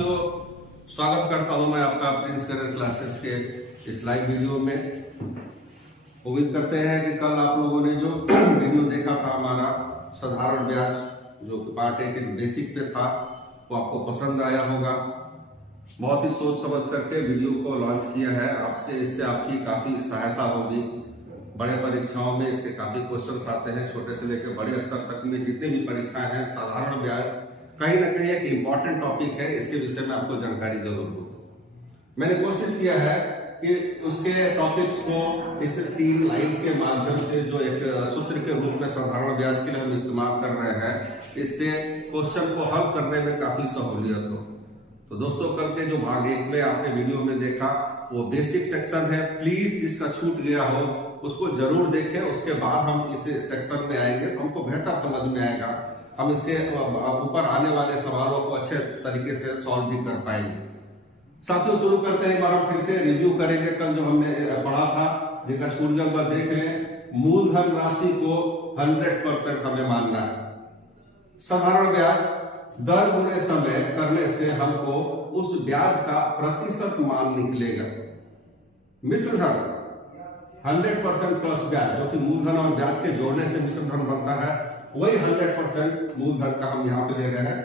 साथियों, स्वागत करता हूं मैं आपका प्रिंस करियर क्लासेस के इस लाइव वीडियो में। उम्मीद करते हैं कि कल आप लोगों ने जो वीडियो देखा था हमारा साधारण ब्याज जो कि पार्ट ए के बेसिक पे था वो आपको पसंद आया होगा। बहुत ही सोच समझ करके वीडियो को लॉन्च किया है। आपसे इससे आपकी काफी सहायता होगी। बड़े परीक्षाओं में इसके काफी क्वेश्चंस आते हैं, छोटे से लेकर बड़े स्तर तक में जितने भी परीक्षाएं हैं, साधारण ब्याज कहीं ना कहीं एक इम्पॉर्टेंट टॉपिक है। इसके विषय में आपको जानकारी जरूर हो। मैंने कोशिश किया है कि उसके टॉपिक्स को इस 3 लाइन के माध्यम से जो एक सूत्र के रूप में साधारण ब्याज के लिए हम इस्तेमाल कर रहे हैं, इससे क्वेश्चन को हल करने में काफी सहूलियत हो। तो दोस्तों, कल के जो भाग 1 में आपने वीडियो में देखा वो बेसिक सेक्शन है। प्लीज जिसका छूट गया हो उसको जरूर देखें। उसके बाद हम इस सेक्शन में आएंगे तो हमको बेहतर समझ में आएगा। हम इसके ऊपर आने वाले सवालों को अच्छे तरीके से सॉल्व भी कर पाएंगे। साथियों, शुरू करते हैं। एक बार हम फिर से रिव्यू करेंगे कल जो हमने पढ़ा था। जिनका छूट गया बार देख लें। मूलधन राशि को 100% हमें मानना है। साधारण ब्याज दर गुणे समय करने से हमको उस ब्याज का प्रतिशत मान निकलेगा। मिश्र धन 100% प्लस ब्याज, जो कि मूलधन और ब्याज के जोड़ने से मिश्र धन बनता है, वही 100% मूलधन का हम यहाँ पे ले रहे हैं।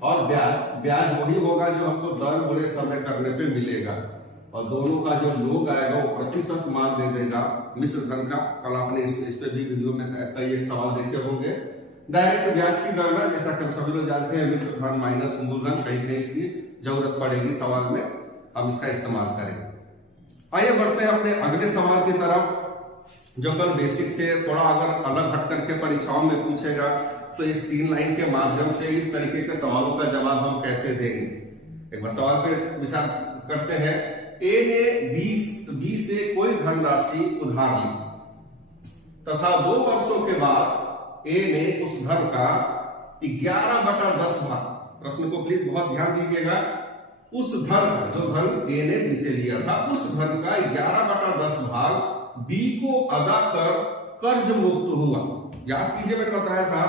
और ब्याज वही होगा जो हमको दर गुणे समय करने पे मिलेगा। और दोनों का जो योग आएगा वो प्रतिशत मान दे देगा मिश्र धन का। कल आपने इस पे भी वीडियो में कई एक सवाल देखे होंगे। डायरेक्ट ब्याज की गणना, जैसा कि हम सभी लोग जानते हैं, मिश्र धन माइनस मूलधन, कहीं कहीं इसकी जरूरत पड़ेगी सवाल में, हम इसका इस्तेमाल करेंगे। आइए बढ़ते हैं अपने अगले सवाल की तरफ, जो कल बेसिक से थोड़ा अगर अलग हट करके परीक्षाओं में पूछेगा तो इस 3 लाइन के माध्यम से इस तरीके के सवालों का जवाब हम कैसे देंगे। एक बार सवाल पे विचार करते हैं। ए ने बी से कोई धनराशि उधार ली तथा 2 वर्षों के बाद ए ने उस धन का 11/10 भाग, प्रश्न को प्लीज बहुत ध्यान दीजिएगा, उस धन का, जो धन ए ने बी से लिया था, उस धन का 11/10 भाग बी को अदा कर कर्ज मुक्त हुआ। याद कीजिए, मैंने बताया था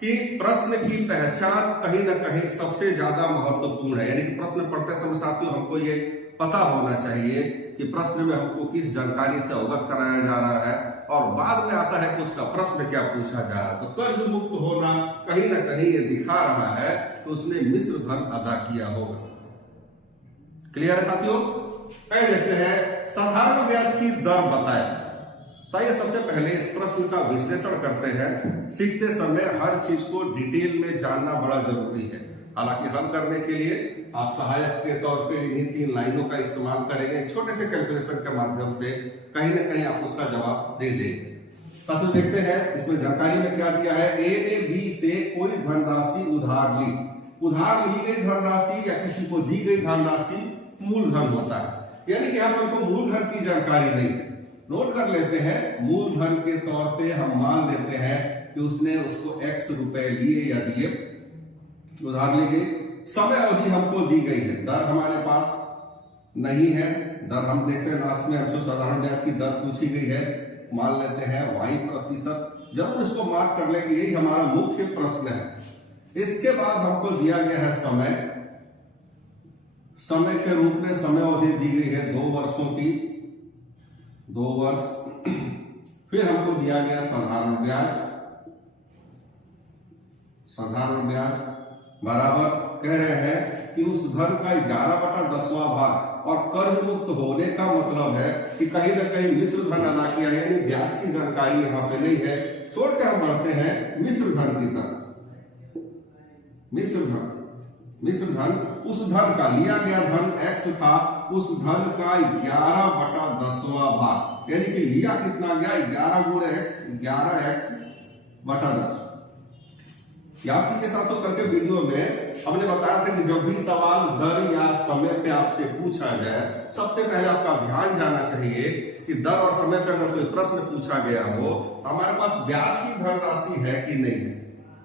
कि प्रश्न की पहचान कहीं ना कहीं सबसे ज्यादा महत्वपूर्ण है। यानी कि प्रश्न पढ़ते समय साथियों हमको ये पता होना चाहिए कि प्रश्न में हमको किस जानकारी से अवगत कराया जा रहा है, और बाद में आता है कि उसका प्रश्न क्या पूछा जा रहा है। तो कर्ज मुक्त होना कहीं ना कहीं ये दिखा रहा है कि उसने मिश्र धन अदा किया होगा। क्लियर है साथियों? पहले देखते हैं साधारण ब्याज की दर बताएं। तो आइए सबसे पहले इस प्रश्न का विश्लेषण करते हैं। सीखते समय हर चीज को डिटेल में जानना बड़ा जरूरी है। हालांकि हल करने के लिए आप सहायक के तौर पे इन्हीं 3 लाइनों का इस्तेमाल करेंगे। छोटे से कैलकुलेशन के माध्यम से कहीं ना कहीं आप उसका जवाब दे देंगे। तो देखते हैं इसमें जानकारी में क्या दिया है। ए ने बी से कोई धनराशि उधार ली। उधार ली गई धनराशि या किसी को दी गई धनराशि मूलधन होता है। यानी कि यहाँ पर मूलधन की जानकारी नहीं है। नोट कर लेते हैं, मूलधन के तौर पे हम मान लेते हैं कि उसने उसको X रुपए लिए या दिए, उधार ली गई। समय अवधि हमको दी गई है, दर हमारे पास नहीं है। दर हम देखते हैं लास्ट में हमसे साधारण ब्याज की दर पूछी गई है, मान लेते हैं Y%। जरूर इसको मार्क कर लेंगे, यही हमारा मुख्य प्रश्न है। इसके बाद हमको दिया गया है समय के रूप में समय अवधि दी गई है 2 वर्षों की, 2 वर्ष। फिर हमको दिया गया साधारण ब्याज। साधारण ब्याज बराबर कह रहे हैं कि उस धन का 11/10 भाग, और कर्ज मुक्त होने का मतलब है कि कहीं ना कहीं मिश्र धन अदा किया, यानी ब्याज की जानकारी यहाँ पे नहीं है। छोड़ के हम बढ़ते हैं मिश्र धन की तरफ। मिश्र धन उस धन का, लिया गया धन X था, उस धन का 11/10 भाग, यानी कि लिया कितना गया 11 गुणे X, 11X/10। याद कीजिए साथियों, करके वीडियो में हमने बताया था कि जब भी सवाल दर या समय पे आपसे पूछा जाए, सबसे पहले आपका ध्यान जाना चाहिए कि दर और समय पे अगर कोई प्रश्न पूछा गया हो तो हमारे पास ब्याज की धनराशि है कि नहीं है।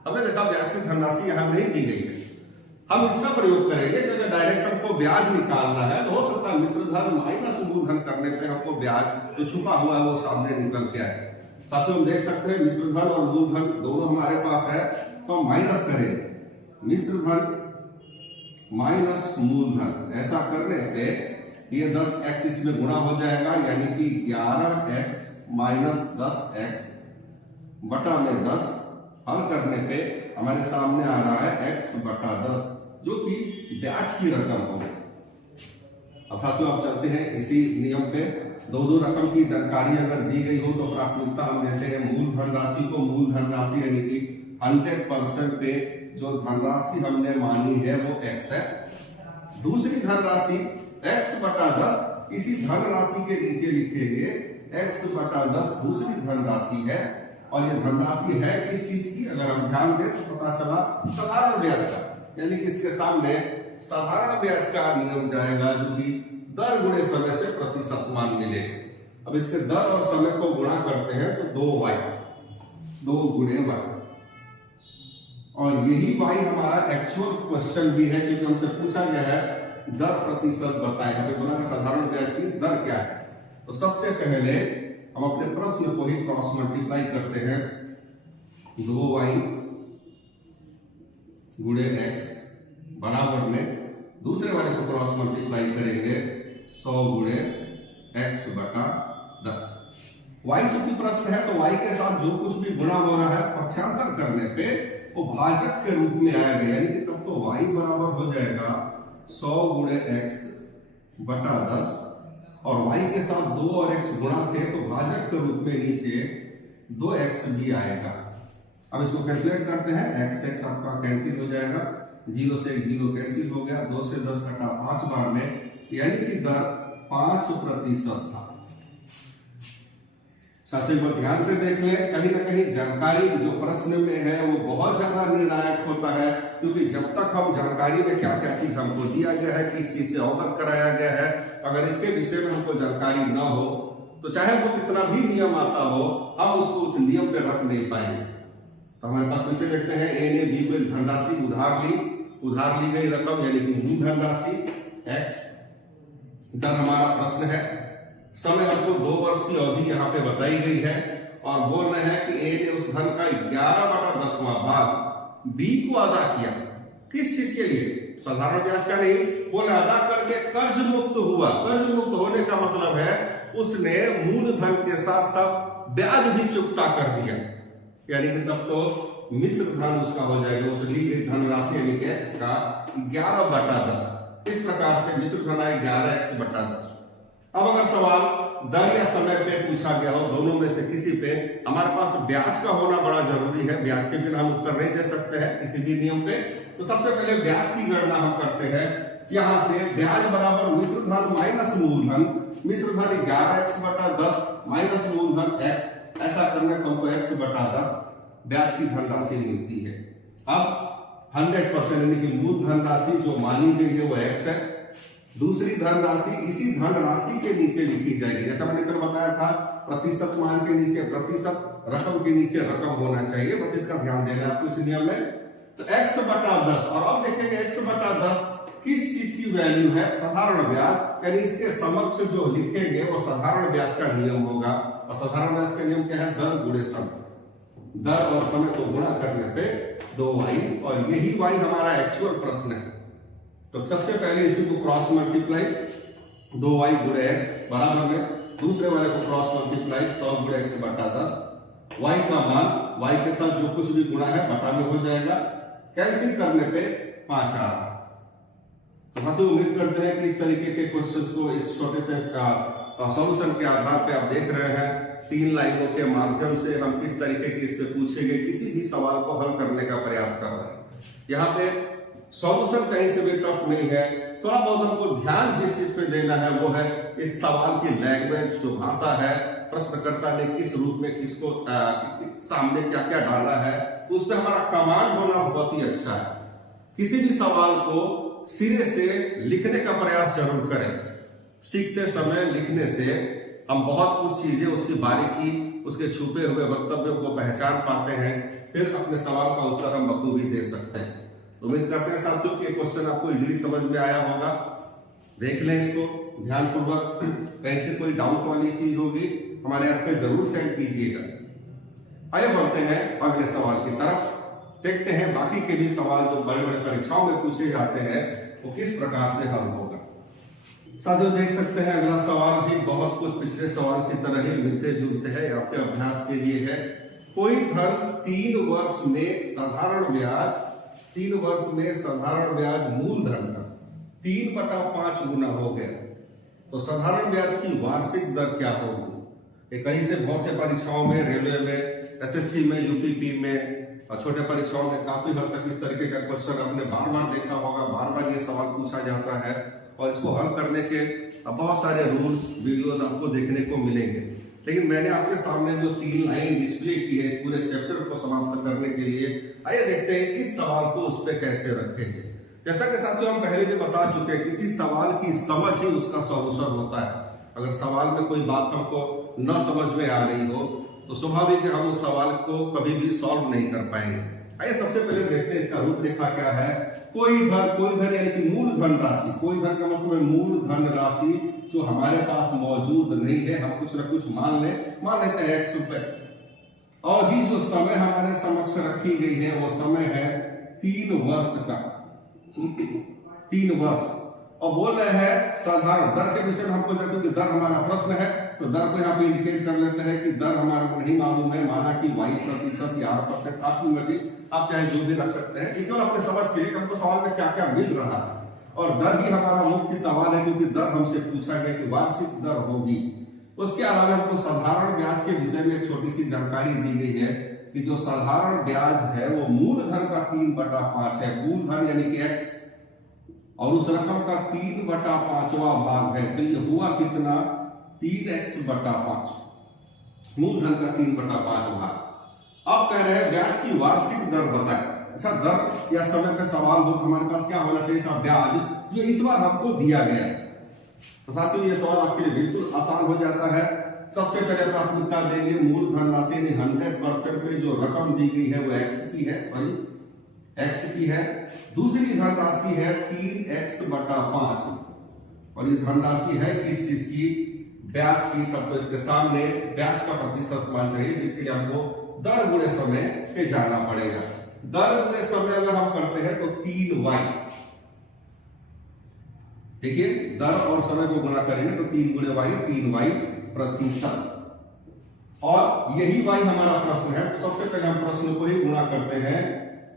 हमने देखा ब्याज की धनराशि यहाँ नहीं दी गई है। हम इसका प्रयोग करेंगे कि अगर डायरेक्ट हमको ब्याज निकालना है तो हो सकता है मिश्र धन माइनस मूलधन करने पे हमको ब्याज जो छुपा हुआ है वो सामने निकल के आए। साथियों, हम देख सकते हैं मिश्र धन और मूलधन दोनों हमारे पास है, तो हम माइनस करेंगे। मिश्र धन माइनस मूलधन। ऐसा करने से ये 10x इसमें गुणा हो जाएगा, यानी कि 11x माइनस 10x बटा में 10। हल करने पे हमारे सामने आ रहा है x बटा 10, जो कि ब्याज की रकम हो गई। अब साथियों आप चलते हैं इसी नियम पे। दो रकम की जानकारी अगर दी गई हो तो प्राथमिकता हम देते हैं मूलधन राशि को। मूलधन राशि यानी कि 100% पे जो धनराशि हमने मानी है वो x है। दूसरी धनराशि x बटा 10, इसी धनराशि के नीचे लिखेंगे x बटा 10 दूसरी धनराशि है। और ये धनराशि है किस चीज की, अगर हम ध्यान दें तो पता चला साधारण ब्याज का, यानी कि इसके सामने साधारण ब्याज का नियम जाएगा, जो कि दर गुणे समय से प्रतिशत मान मिले। अब इसके दर और समय को गुणा करते हैं तो 2y, 2 गुणे y, और यही y हमारा एक्चुअल क्वेश्चन भी है, क्योंकि हमसे पूछा गया है दर प्रतिशत बताएं। हमें बोला साधारण ब्याज की दर क्या है। तो सबसे पहले हम अपने प्रश्न को ही क्रॉस मल्टीप्लाई करते हैं। 2y गुणे x बराबर में दूसरे वाले को क्रॉस मल्टीप्लाई करेंगे 100 गुणे x बटा 10। y चूंकि प्रश्न है तो y के साथ जो कुछ भी गुणा हो रहा है पक्षांतर करने पे वो भाजक के रूप में आएगा, यानी कि तब तो y बराबर हो जाएगा 100 गुणे x बटा 10, और y के साथ 2 और x गुणा थे तो भाजक के रूप में नीचे 2x भी आएगा। अब इसको कैलकुलेट करते हैं। x आपका कैंसिल हो जाएगा, 0 से 0 कैंसिल हो गया, 2 से 10 घटा 5 बार में, यानी कि दर 5% था। साथियों ध्यान से देख ले, कहीं ना कहीं जानकारी जो प्रश्न में है वो बहुत ज्यादा निर्णायक होता है, क्योंकि जब तक हम जानकारी में क्या क्या चीज हमको दिया गया है, किस चीज से अवगत कराया गया है, अगर इसके विषय में हमको जानकारी न हो तो चाहे वो कितना भी नियम आता हो हम उसको उस नियम पे रख नहीं पाएंगे। तो हमारे पास विषय देखते हैं, ए ने बी को धनराशि उधार ली गई रकम यानी कि मूल धनराशि x, दर हमारा प्रश्न है, समय हमको 2 वर्ष की अवधि यहाँ पे बताई गई है, और बोल रहे हैं कि ए ने उस धन का 11/10वां भाग बी को अदा किया। किस चीज के लिए? साधारण ब्याज का नहीं, बोले अदा करके कर्ज मुक्त हुआ। कर्ज मुक्त होने का मतलब है उसने मूलधन के साथ साथ ब्याज भी चुकता कर दिया, यानी कि तब तो मिश्र धन उसका हो जाएगा, उस ली गई धनराशि यानी कि x का 11/10। इस प्रकार से मिश्र धन आए 11x बटा 10। अब अगर सवाल दर या समय पे पूछा गया हो, दोनों में से किसी पे, हमारे पास ब्याज का होना बड़ा जरूरी है, ब्याज के बिना हम उत्तर नहीं दे सकते हैं किसी भी नियम पे। तो सबसे पहले ब्याज की गणना हम करते हैं। यहां से ब्याज बराबर मिश्र धन माइनस मूलधन, मिश्र धन 11x बटा 10 माइनस मूलधन x, ऐसा करने पर हमको x बटा 10 ब्याज की धनराशि मिलती है। अब 100% यानी कि मूल धनराशि जो मानी गई है वो x है। दूसरी धनराशि इसी धनराशि के नीचे लिखी जाएगी, जैसा मैंने कल बताया था, प्रतिशत मान के नीचे प्रतिशत, रकम के नीचे रकम होना चाहिए, बस इसका ध्यान देना है आपको इस नियम में। तो x बटा 10, और अब देखेंगे x बटा 10 किस चीज की वैल्यू है? साधारण ब्याज, यानी इसके समक्ष जो लिखेंगे वो साधारण ब्याज का नियम होगा। और साधारण ब्याज का नियम क्या है? दर गुणे समय। दर और समय को गुणा करने पे 2y, और यही y हमारा एक्चुअल प्रश्न है। तो सबसे पहले इसी को क्रॉस मल्टीप्लाई 2y गुणे x बराबर में दूसरे वाले को क्रॉस मल्टीप्लाई 100 गुणे x बटा 10। y का मान y के साथ जो कुछ भी गुणा है बटा में हो जाएगा, कैंसिल करने पे 5 आ रहा। तो साथियों उम्मीद करते हैं कि इस तरीके के क्वेश्चंस को इस छोटे से सॉल्यूशन के आधार पे आप देख रहे हैं। 3 लाइनों के माध्यम से हम किस तरीके की इस पे पूछे गए किसी भी सवाल को हल करने का प्रयास कर रहे हैं। यहाँ पे सॉल्यूशन कहीं से भी टफ नहीं है, थोड़ा बहुत हमको ध्यान जिस चीज पे देना है वो है इस सवाल की लैंग्वेज, जो भाषा है, प्रश्नकर्ता ने किस रूप में किसको सामने क्या क्या डाला है, उस पर हमारा कमांड होना बहुत ही अच्छा है। किसी भी सवाल को सिरे से लिखने का प्रयास जरूर करें। सीखते समय लिखने से हम बहुत कुछ चीजें, उसकी बारीकी, उसके छुपे हुए वक्तव्यों को पहचान पाते हैं, फिर अपने सवाल का उत्तर हम बखूबी दे सकते हैं। उम्मीद करते हैं साथियों कि क्वेश्चन आपको इजीली समझ में आया होगा। देख लें इसको ध्यानपूर्वक, कहीं से कोई डाउट वाली चीज होगी हमारे ऐप पे जरूर सेंड कीजिएगा। आइए बढ़ते हैं अगले सवाल की तरफ। देखते हैं बाकी के भी सवाल जो बड़े बड़े परीक्षाओं में पूछे जाते हैं वो किस प्रकार से हल होगा। साथियों देख सकते हैं अगला सवाल भी बहुत कुछ पिछले सवाल की तरह ही मिलते जुलते हैं, आपके अभ्यास के लिए है। कोई धन 3 वर्ष में साधारण ब्याज मूलधन का 3/5 गुना हो गया, तो साधारण ब्याज की वार्षिक दर क्या होगी। ये कहीं से बहुत से परीक्षाओं में, रेलवे में, एसएससी में, यूपीपी में और छोटे परीक्षाओं में काफी हद तक इस तरीके का क्वेश्चन आपने बार बार देखा होगा, बार बार ये सवाल पूछा जाता है और इसको हल करने के बहुत सारे रूल्स वीडियोस आपको देखने को मिलेंगे। लेकिन मैंने आपके सामने जो 3 लाइन डिस्प्ले की है इस पूरे चैप्टर को समाप्त करने के लिए, आइए देखते हैं इस सवाल को उस पर कैसे रखेंगे। जैसा कि साथियों हम पहले भी बता चुके हैं, किसी सवाल की समझ ही उसका सॉल्यूशन होता है। अगर सवाल में कोई बात हमको न समझ में आ रही हो तो स्वाभाविक है हम उस सवाल को कभी भी सॉल्व नहीं कर पाएंगे। आइए सबसे पहले देखते हैं इसका रूपरेखा क्या है। कोई धन यानी कि मूल धन राशि, कोई धन का मतलब है मूल धन राशि जो हमारे पास मौजूद नहीं है, हम कुछ न कुछ मान लेते हैं x रुपए, और ही जो समय हमारे समक्ष रखी गई है वो समय है 3 वर्ष का, 3 वर्ष। और बोल रहे हैं साधारण दर के विषय में हमको, क्योंकि दर हमारा प्रश्न है तो दर को यहाँ पे इंडिकेट कर लेते हैं कि दर हमारे को नहीं मालूम है, माना कि y% या R%, आपकी मर्जी, आप चाहे जो भी रख सकते हैं, केवल अपने समझ के लिए हमको सवाल में क्या क्या मिल रहा है। और दर ही हमारा मुख्य सवाल है क्योंकि दर हमसे पूछा गया कि वार्षिक दर होगी। उसके अलावा हमको साधारण ब्याज के विषय में एक छोटी सी जानकारी दी गई है कि जो साधारण ब्याज है वो मूलधन का 3/5 है, मूलधन यानी कि x, और उस रकम का 3/5वां भाग है, तो ये हुआ कितना 3x/5, मूलधन का 3/5 भाग। अब कह रहे हैं ब्याज की वार्षिक दर बताएं। अच्छा, दर या समय पे सवाल हो हमारे पास क्या होना चाहिए था, ब्याज, जो इस बार हमको दिया गया है। तो साथियों ये सवाल आपके लिए बिल्कुल आसान हो जाता है। सबसे पहले प्राथमिकता देंगे मूलधन राशि 100% पे जो रकम दी गई है वो x की है, x की है। दूसरी धनराशि है 3x/5, और ये धनराशि है किस चीज की, ब्याज की। तब तो इसके सामने ब्याज का प्रतिशत मान चाहिए, जिसके लिए हमको दर गुणे समय पे जाना पड़ेगा। दर गुणे समय अगर हम करते हैं तो 3y, देखिए दर और समय को गुणा करेंगे तो 3 गुणे y, 3y प्रतिशत, और यही y हमारा प्रश्न है। तो सबसे पहले हम प्रश्न को ही गुणा करते हैं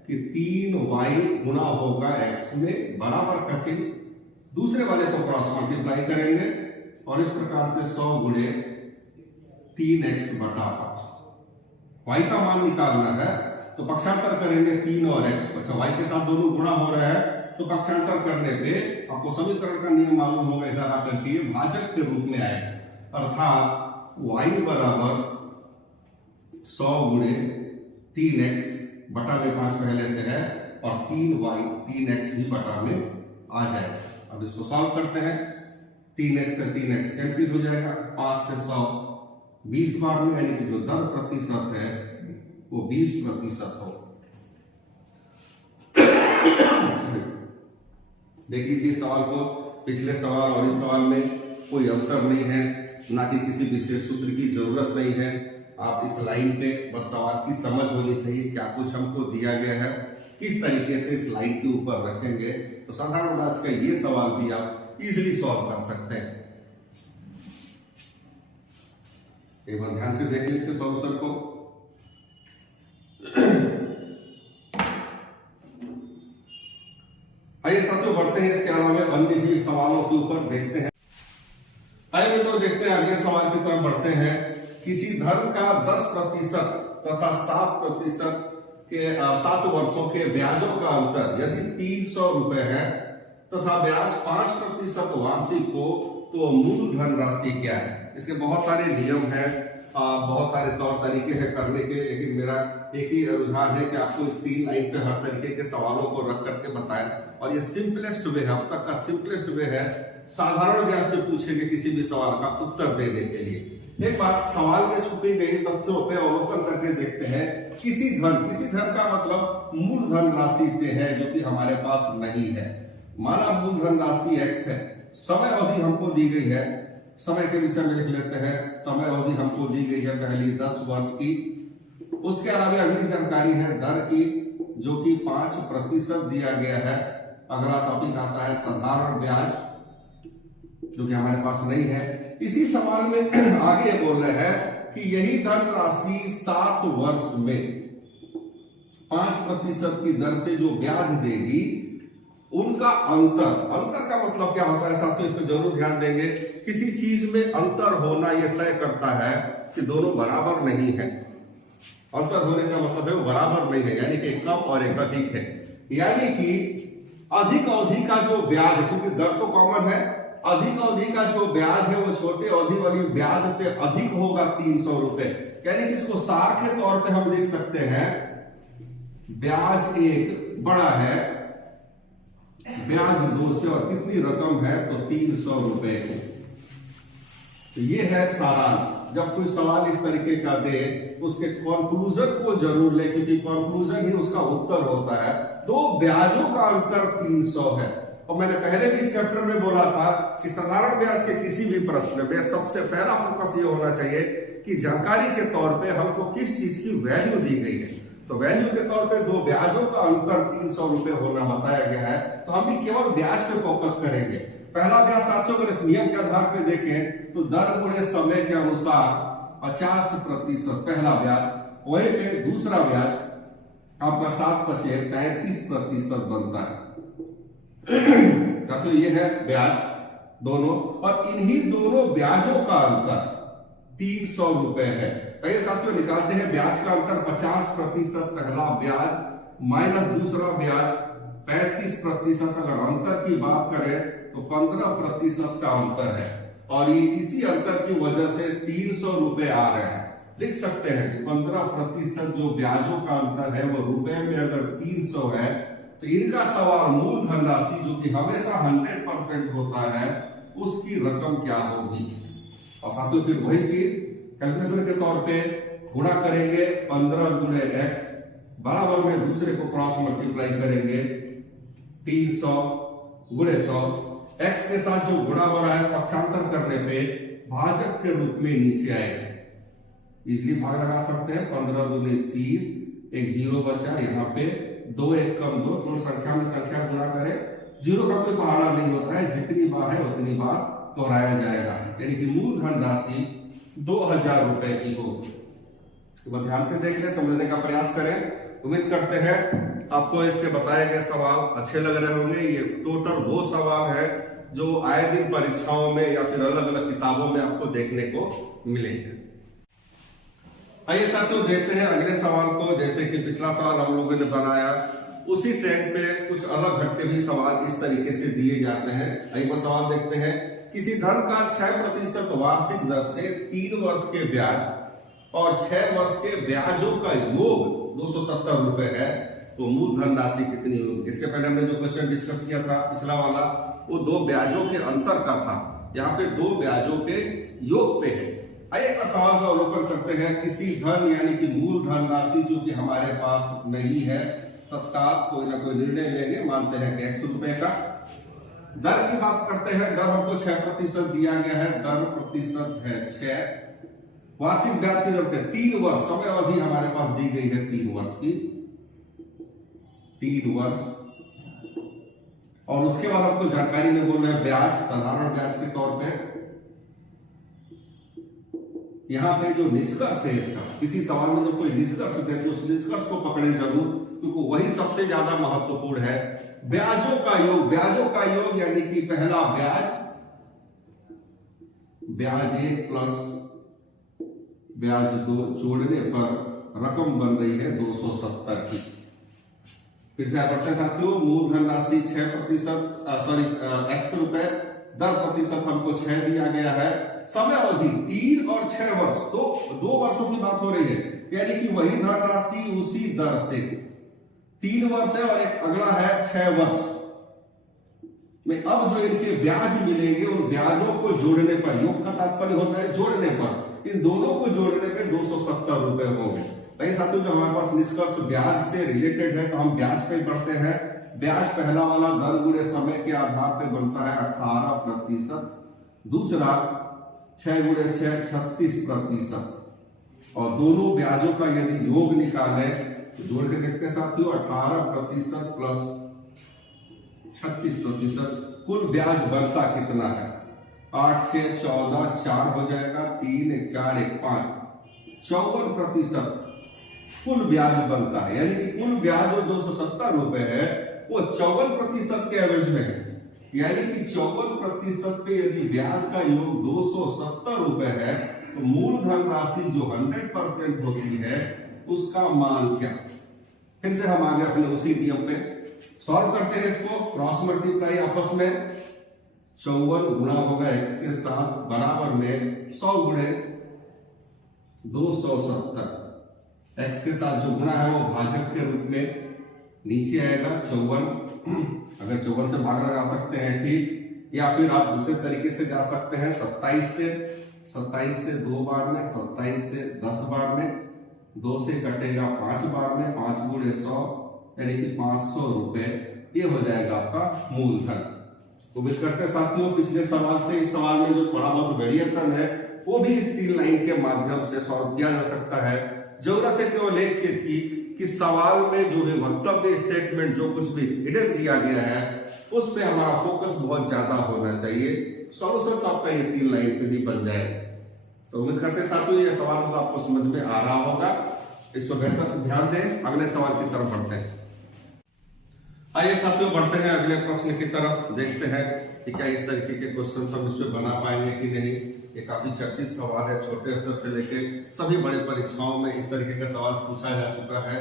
कि 3y गुणा होगा x में, बराबर का चिन्ह, दूसरे वाले को क्रॉस मल्टीप्लाई करेंगे और इस प्रकार से 100 गुणे 3x/5, y का मान निकालना है तो पक्षांतर करेंगे 3 और x। अच्छा, y के साथ दोनों गुणा हो रहा है तो पक्षांतर करने पे आपको समीकरण का नियम मालूम होगा, इधर आकर के भाजक के रूप में आएगा, अर्थात y बराबर 100 गुणे 3x, बटा में 5 पहले से है, और 3y 3x भी बटा में आ जाएगा। अब इसको सॉल्व करते हैं, 3x से 3x कैंसिल हो जाएगा, 5 से 100 20 बार में, यानी कि जो दर प्रतिशत है वो 20% हो। देख लीजिए सवाल को, पिछले सवाल और इस सवाल में कोई अंतर नहीं है, ना कि किसी विशेष सूत्र की जरूरत नहीं है। आप इस लाइन पे बस सवाल की समझ होनी चाहिए, क्या कुछ हमको दिया गया है, किस तरीके से इस लाइन के ऊपर रखेंगे, तो साधारण ब्याज का ये सवाल भी आप इजीली सॉल्व कर सकते हैं। एक बार ध्यान से देख लीजिए सॉल्यूशन को। आइए साथियों बढ़ते हैं, इसके अलावा अन्य भी सवालों के ऊपर देखते हैं। आइए मित्रों देखते हैं अगले सवाल की तरफ बढ़ते हैं। किसी धन का 10% तथा 7% के 7 वर्षों के ब्याजों का अंतर यदि 300 रुपए है तथा ब्याज 5% वार्षिक हो तो मूलधन राशि क्या है। इसके बहुत सारे नियम हैं, बहुत सारे तौर तरीके हैं करने के, लेकिन मेरा एक ही रुझान है कि आपको इस 3 लाइन पे हर तरीके के सवालों को रख करके बताएं, और ये सिंपलेस्ट वे है, अब तक का सिंपलेस्ट वे है साधारण ब्याज पे पूछे गए किसी भी सवाल का उत्तर देने के लिए। एक बात सवाल में छुपी गई तथ्यों पे अवलोकन करके देखते हैं। किसी धन का मतलब मूलधन राशि से है जो कि हमारे पास नहीं है। माना मूलधन राशि x है, समय अवधि हमको दी गई है, समय के विषय में लिख लेते हैं, समय अवधि हमको दी गई है पहली 10 वर्ष की। उसके अलावा अगली जानकारी है दर की, जो कि 5% दिया गया है, अगला टॉपिक आता है साधारण ब्याज, जो कि हमारे पास नहीं है। इसी सवाल में आगे बोल रहे हैं कि यही धनराशि 7 वर्ष में 5% की दर से जो ब्याज देगी, उनका अंतर का मतलब क्या होता है साथियों, इस पर जरूर ध्यान देंगे। किसी चीज में अंतर होना यह तय करता है कि दोनों बराबर नहीं है। अंतर होने का मतलब है वो बराबर नहीं है, यानी कि एक कम और एक अधिक है। यानी कि अधिक अवधि का जो ब्याज है, क्योंकि दर तो कॉमन है, अधिक अवधि का जो ब्याज है वो छोटे अवधि वाली ब्याज से अधिक होगा 300 रुपए। यानी कि इसको सार के तौर पे हम लिख सकते हैं, ब्याज एक बड़ा है, ब्याज 2 से, और कितनी रकम है तो 300 रुपए है। तो ये है सारांश। जब कोई सवाल इस तरीके का दे तो उसके कंक्लूजन को जरूर ले, क्योंकि कंक्लूजन ही उसका उत्तर होता है। दो ब्याजों का अंतर 300 है। और मैंने पहले भी इस चैप्टर में बोला था कि साधारण ब्याज के किसी भी प्रश्न में सबसे पहला फोकस ये होना चाहिए कि जानकारी के तौर पे हमको किस चीज की वैल्यू दी गई है। तो वैल्यू के तौर पे दो ब्याजों का अंतर 300 रुपए होना बताया गया है। तो हम भी केवल ब्याज पे फोकस करेंगे। पहला ब्याज साथियों, अगर इस नियम के आधार पे देखें तो दर गुणे समय के अनुसार 50% पहला ब्याज, वहीं पे दूसरा ब्याज आपका 7 × 35% बनता है। तो ये है ब्याज दोनों, और इन्हीं दोनों ब्याजों का अंतर 300 रुपए है। कई साथियों निकालते हैं ब्याज का अंतर 50% पहला ब्याज माइनस दूसरा ब्याज 35%। अगर अंतर की बात करें तो 15% का अंतर है, और ये इसी अंतर की वजह से 300 रुपए आ रहे हैं। लिख सकते हैं कि 15% जो ब्याजों का अंतर है वो रुपए में अगर 300 है, तो इनका सवाल मूल धनराशि जो कि हमेशा 100% होता है, उसकी रकम क्या होगी। और साथियों फिर वही चीज कैलकुलेशन के तौर पे गुणा करेंगे, 15 × x बराबर में दूसरे को क्रॉस मल्टीप्लाई करेंगे, 300 × 100। x के साथ जो गुणा हो रहा है पक्षांतर करने पे भाजक के रूप में नीचे आएगा। इजली भाग लगा सकते हैं, 15 × 30, एक 0 बचा, यहाँ पे 2 1 कम 2, तो संख्या में संख्या गुणा करें। 0 का कोई पहाड़ा नहीं होता है, जितनी बार है उतनी बार दोहराया जाएगा। यानी कि मूल धनराशि 2000 रुपए की होगी। तो ध्यान से देख ले, समझने का प्रयास करें। उम्मीद करते हैं आपको इसके बताए गए सवाल अच्छे लग रहे होंगे। ये टोटल वो सवाल है जो आए दिन परीक्षाओं में या फिर अलग अलग किताबों में आपको देखने को मिलेंगे। आइए साथियों देखते हैं अगले सवाल को। जैसे कि पिछला सवाल हम लोगों ने बनाया, उसी ट्रेंड पे कुछ अलग हटके भी सवाल इस तरीके से दिए जाते हैं। एक बार सवाल देखते हैं। किसी धन का 6% वार्षिक दर से 3 वर्ष के ब्याज और 6 वर्ष के ब्याजों का योग 270 रुपए है, तो मूल धनराशि कितनी होगी। इसके पहले हमने जो क्वेश्चन डिस्कस किया था पिछला वाला, वो 2 ब्याजों के अंतर का था। यहाँ पे 2 ब्याजों के योग पे है। आइए सवाल का अवलोकन करते हैं। किसी धन यानी कि मूल धनराशि जो कि हमारे पास नहीं है, तत्काल कोई ना कोई निर्णय लेंगे। मानते हैं कि 100 रुपए का। दर की बात करते हैं। दर हमको 6% दिया गया है, दर प्रतिशत है 6। वार्षिक ब्याज की दर से 3 वर्ष समय अवधि हमारे पास दी गई है, 3 वर्ष की, 3 वर्ष। और उसके बाद हमको जानकारी में बोल रहे हैं ब्याज, साधारण ब्याज के तौर पे। यहाँ पे जो निष्कर्ष है इसका, किसी सवाल में जब कोई निष्कर्ष दे तो उस निष्कर्ष को पकड़े जरूर, क्योंकि वही सबसे ज्यादा महत्वपूर्ण है। ब्याजों का योग, ब्याजों का योग यानी कि पहला ब्याज, ब्याज 1 प्लस ब्याज 2 जोड़ने पर रकम बन रही है 270 की। फिर से बढ़ते साथियों, मूल धनराशि 6%, सॉरी 100 रुपए, दर प्रतिशत हमको 6 दिया गया है। समय अवधि 3 और 6 वर्ष, दो वर्षों की बात हो रही है। यानी कि वही धनराशि उसी दर से 3 वर्ष है और एक अगला है 6 वर्ष में। अब जो इनके ब्याज मिलेंगे उन ब्याजों को जोड़ने पर, योग का तात्पर्य होता है जोड़ने पर, इन दोनों को जोड़ने पे 270 रुपए होंगे। कई साथियों जो हमारे पास निष्कर्ष ब्याज से रिलेटेड है, तो हम ब्याज पे पढ़ते हैं। ब्याज पहला वाला दर गुणे समय के आधार पे बनता है 18%, दूसरा 6 × 6 36%। और दोनों ब्याजों का यदि योग निकालें तो जोड़ के देखते हैं साथियों, 18% प्लस 36%। कुल ब्याज बनता कितना है? 8 6 14, 4 हो जाएगा, 3 1 4 1 5, 54% कुल ब्याज बनता है। यानी कि कुल ब्याज जो 270 रुपए है वो 54% के एवरेज में है। यानी कि 54% पे यदि ब्याज का योग 270 रुपए है तो मूलधन राशि जो 100% होती है उसका मान क्या? फिर से हम आगे अपने उसी नियम पे सॉल्व करते हैं इसको। क्रॉस मल्टीप्लाई आपस में 54 गुणा होगा x के साथ बराबर में 100 गुणे 270। x के साथ जो गुणा है वो भाजक के रूप में नीचे आएगा 54। अगर 54 से भाग लगा सकते हैं ठीक, या फिर आप दूसरे तरीके से जा सकते हैं 27 से 2 बार में, 27 से 10 बार में, 2 से कटेगा 5 बार में, 5 गुणे 100 यानी कि 500 रुपए। ये हो जाएगा आपका मूलधन। उम्मीद करते हैं साथियों पिछले सवाल से इस सवाल में जो थोड़ा बहुत वेरिएशन है वो भी इस 3 लाइन के माध्यम से सॉल्व किया जा सकता है। जरूरत है केवल एक चीज की कि सवाल में जो है वक्तव्य स्टेटमेंट जो कुछ भी हिडन दिया गया है उस पे हमारा फोकस बहुत ज्यादा होना चाहिए। सॉल्यूशन तो आपका ये 3 लाइन पे ही बन जाए। तो उम्मीद करते हैं साथियों ये सवाल तो आपको समझ में आ रहा होगा। इस पर बेहतर से ध्यान दें। अगले सवाल की तरफ बढ़ते हैं। आइए साथियों बढ़ते हैं अगले प्रश्न की तरफ। देखते हैं कि क्या इस तरीके के क्वेश्चन हम इस पे बना पाएंगे कि नहीं। ये काफी चर्चित सवाल है। छोटे स्तर से लेके सभी बड़े परीक्षाओं में इस तरीके का सवाल पूछा जा चुका है।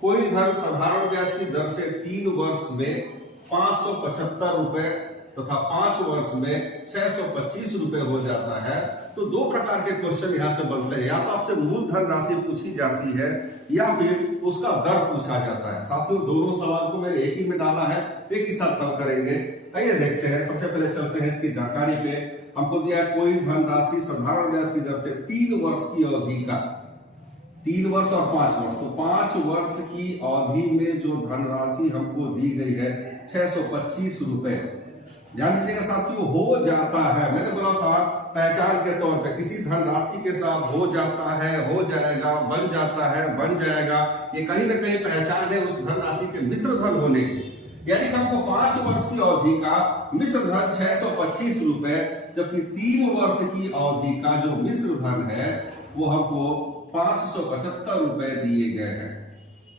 कोई धन साधारण ब्याज की दर से 3 वर्ष में 575 रुपए तथा 5 वर्ष में 625 रुपए हो जाता है। तो 2 प्रकार के क्वेश्चन यहाँ से बनते हैं। या तो आपसे मूलधन राशि पूछी जाती है या फिर उसका दर पूछा जाता है। साथियों दोनों सवाल को मैंने एक ही में डाला है, एक ही साथ हल करेंगे। आइए देखते हैं। सबसे पहले चलते हैं इसकी जानकारी पे। हमको दिया है कोई धन राशि साधारण ब्याज की दर से 3 वर्ष की अवधि का, 3 वर्ष और 5 वर्ष, तो 5 वर्ष की अवधि में जो धनराशि हमको दी गई है 625 रुपए। ध्यान दीजिएगा साथियों, हो जाता है। मैंने बोला था पहचान के तौर पे किसी धनराशि के साथ हो जाता है, हो जाएगा, बन जाता है, बन जाएगा, ये कहीं ना कहीं पहचान है उस धनराशि के मिश्र धन होने की। यानी कि हमको 5 वर्ष की अवधि का मिश्र धन 625 रुपए, जबकि 3 वर्ष की अवधि का जो मिश्र धन है वो हमको 575 रुपए दिए गए हैं।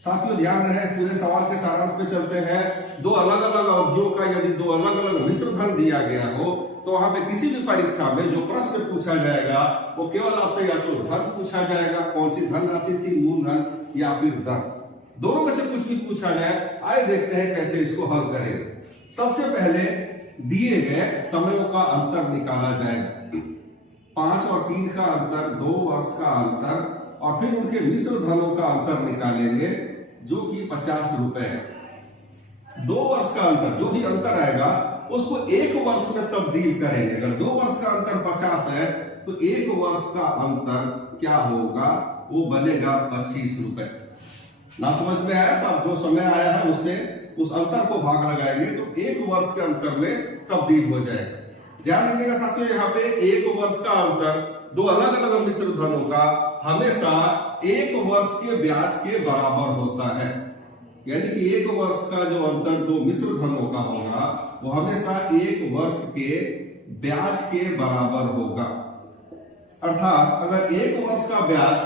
साथियों ध्यान रहे, पूरे सवाल के सारांश पे चलते हैं। 2 अलग अलग अवधियों का यदि 2 अलग अलग मिश्र धन दिया गया हो तो वहां पे किसी भी परीक्षा में जो प्रश्न पूछा जाएगा वो केवल आपसे या तो धन पूछा जाएगा, कौन सी धन राशि थी, मूलधन या फिर दर, दोनों में से कुछ भी पूछा जाए। आइए देखते हैं कैसे इसको हल करेंगे। सबसे पहले दिए गए समयों का अंतर निकाला जाएगा। 5 और 3 का अंतर, 2 वर्ष का अंतर और फिर उनके मिश्र धनों का अंतर निकालेंगे जो कि 50 रुपए है। 2 वर्ष का अंतर, जो भी अंतर आएगा उसको 1 वर्ष में तब्दील करेंगे। अगर 2 वर्ष का अंतर 50 है तो 1 वर्ष का अंतर क्या होगा, वो बनेगा 25 रुपए। ना समझ में आया तो अब जो समय आया है उससे उस अंतर को भाग लगाएंगे तो 1 वर्ष के अंतर में तब्दील हो जाएगा। ध्यान दीजिएगा साथियों, यहाँ पे 1 वर्ष का अंतर 2 अलग अलग मिश्र धनों का हमेशा 1 वर्ष के ब्याज के बराबर होता है। यानी कि 1 वर्ष का जो अंतर 2 मिश्र धनों का होगा वो हमेशा 1 वर्ष के ब्याज के बराबर होगा। अर्थात अगर 1 वर्ष का ब्याज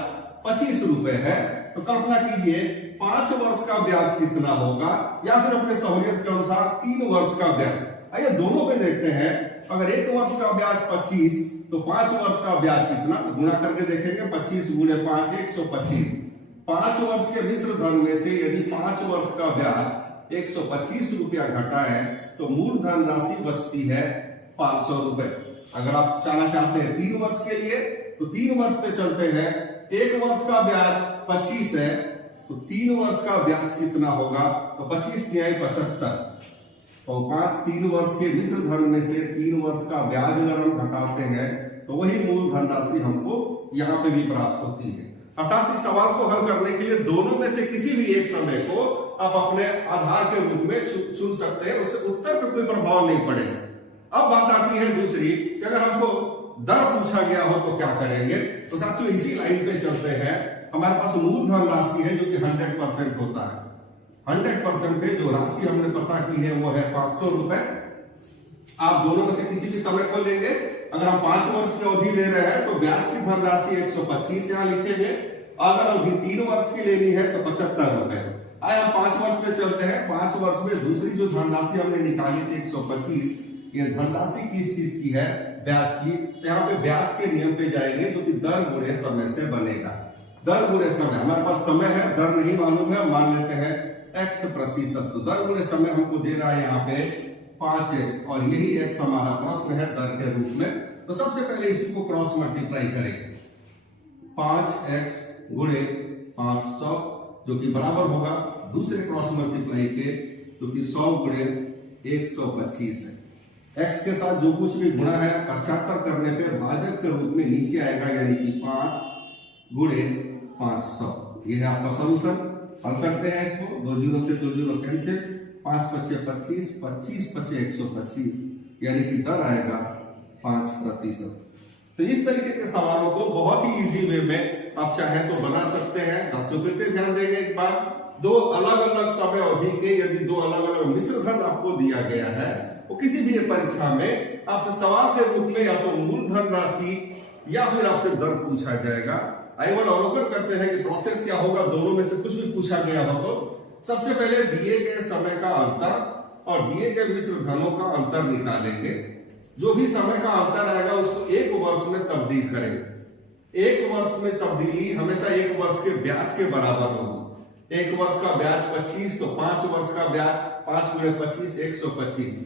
25 रुपए है तो कल्पना कीजिए 5 वर्ष का ब्याज कितना होगा, या फिर अपने सहूलियत के अनुसार 3 वर्ष का ब्याज। आइए दोनों पे देखते हैं। अगर 1 वर्ष का ब्याज 25 तो 5 वर्ष का ब्याज कितना, गुणा करके देखेंगे। 25 गुणे 5 125। 5 वर्ष के मिश्र धन में से यदि 5 वर्ष का ब्याज 125 रुपया घटाए तो मूलधन राशि बचती है 500 रुपए। अगर आप जाना चाहते हैं 3 वर्ष के लिए तो 3 वर्ष पे चलते हैं। 1 वर्ष का ब्याज 25 है तो 3 वर्ष का ब्याज कितना होगा, तो 25 तिहाई 75। तो 3 वर्ष के मिश्र धन में से 3 वर्ष का ब्याज अगर हम घटाते हैं तो वही मूल धनराशि हमको यहाँ पे भी प्राप्त होती है। अर्थात इस सवाल को हल करने के लिए दोनों में से किसी भी एक समय को आप अपने आधार के रूप में चुन सकते हैं, उससे उत्तर पे कोई प्रभाव नहीं पड़ेगा। अब बात आती है दूसरी कि अगर हमको दर पूछा गया हो तो क्या करेंगे। तो साथियों इसी लाइन पे चलते हैं। हमारे पास मूलधन राशि है जो कि 100% होता है। 100% पे जो राशि हमने पता की है वो है 500 रुपए। आप दोनों में से किसी भी समय को लेंगे, अगर हम 5 वर्ष की अवधि ले रहे हैं तो ब्याज की धनराशि 125 यहाँ लिखेंगे। अगर अवधि 3 वर्ष की लेनी है तो 75 रुपए। आए हम 5 वर्ष में चलते हैं। 5 वर्ष में दूसरी जो धनराशि हमने निकाली थी 125, ये धनराशि किस चीज की है? ब्याज की। तो यहाँ पे ब्याज के नियम पे जाएंगे जो कि दर गुणे समय से बनेगा। दर गुणे समय, हमारे पास समय है, दर नहीं मालूम है, मान लेते हैं x%। तो दर गुणे समय हमको दे रहा है यहाँ पे 5x, और यही x हमारा प्रश्न है दर के रूप में। तो सबसे पहले इसी को क्रॉस मल्टीप्लाई करेंगे। 5x गुणे 500 जो कि बराबर होगा दूसरे क्रॉस मल्टीप्लाई के, जो कि 100 गुणे 125 है। x के साथ जो कुछ भी गुणा है 75 करने पे भाजक के रूप में नीचे आएगा, यानी कि 5 गुणे 500। ये है आपका सॉल्यूशन। हल करते हैं इसको, 2 जीरो से 2 जीरो कैंसिल, 5 पच्चे 25, 25 पच्चे 125, यानी कि दर आएगा 5%। तो इस तरीके के सवालों को बहुत ही इजी वे में आप चाहे तो बना सकते हैं। साथियों फिर से ध्यान देंगे एक बार, दो अलग अलग समय अवधि के यदि दो अलग अलग मिश्र धन आपको दिया गया है, वो किसी भी परीक्षा में आपसे सवाल के रूप में या तो मूल धन राशि या फिर आपसे दर पूछा जाएगा। आइए अवलोकन करते हैं कि प्रोसेस क्या होगा। दोनों में से कुछ भी पूछा गया हो तो सबसे पहले दिए गए समय का अंतर और दिए गए मिश्र धनों का अंतर निकालेंगे। जो भी समय का अंतर आएगा उसको 1 वर्ष में तब्दील करेंगे। 1 वर्ष में तब्दीली हमेशा 1 वर्ष के ब्याज के बराबर होगी। 1 वर्ष का ब्याज 25, तो 5 वर्ष का ब्याज 5 गुणे 25 125।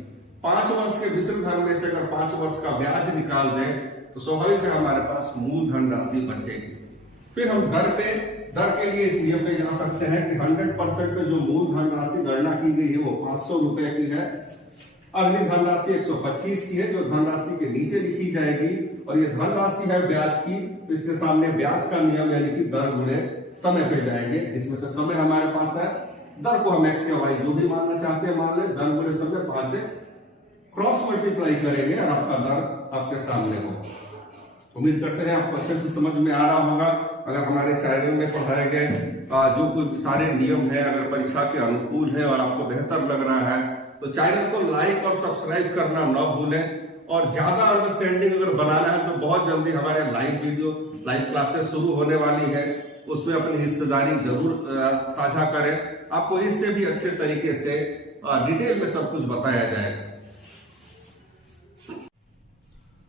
5 वर्ष के मिश्र धन में से अगर 5 वर्ष का ब्याज निकाल दें तो स्वाभाविक है हमारे पास मूल धन राशि बचेगी। फिर हम दर के लिए इस नियम पे जा सकते हैं कि 100% पे जो मूल धन राशि गणना की गई है वो 500 रुपए की है। अगली धनराशि 125 की है जो धनराशि के नीचे लिखी जाएगी, और ये धनराशि है ब्याज की। तो इसके सामने ब्याज का नियम यानी कि दर गुणे समय पे जाएंगे, जिसमें से समय हमारे पास है, दर को हम x या y जो भी मानना चाहते हैं मान ले। दर गुणे समय 5x, क्रॉस मल्टीप्लाई करेंगे और आपका दर आपके सामने हो। उम्मीद करते हैं आपको अच्छे से समझ में आ रहा होगा। अगर हमारे चैनल में पढ़ाए गए जो कुछ सारे नियम है अगर परीक्षा के अनुकूल है और आपको बेहतर लग रहा है तो चैनल को लाइक और सब्सक्राइब करना न भूलें। और ज्यादा अंडरस्टैंडिंग अगर बनाना है तो बहुत जल्दी हमारे लाइव क्लासेस शुरू होने वाली है, उसमें अपनी हिस्सेदारी जरूर साझा करें। आपको इससे भी अच्छे तरीके से डिटेल में सब कुछ बताया जाएगा।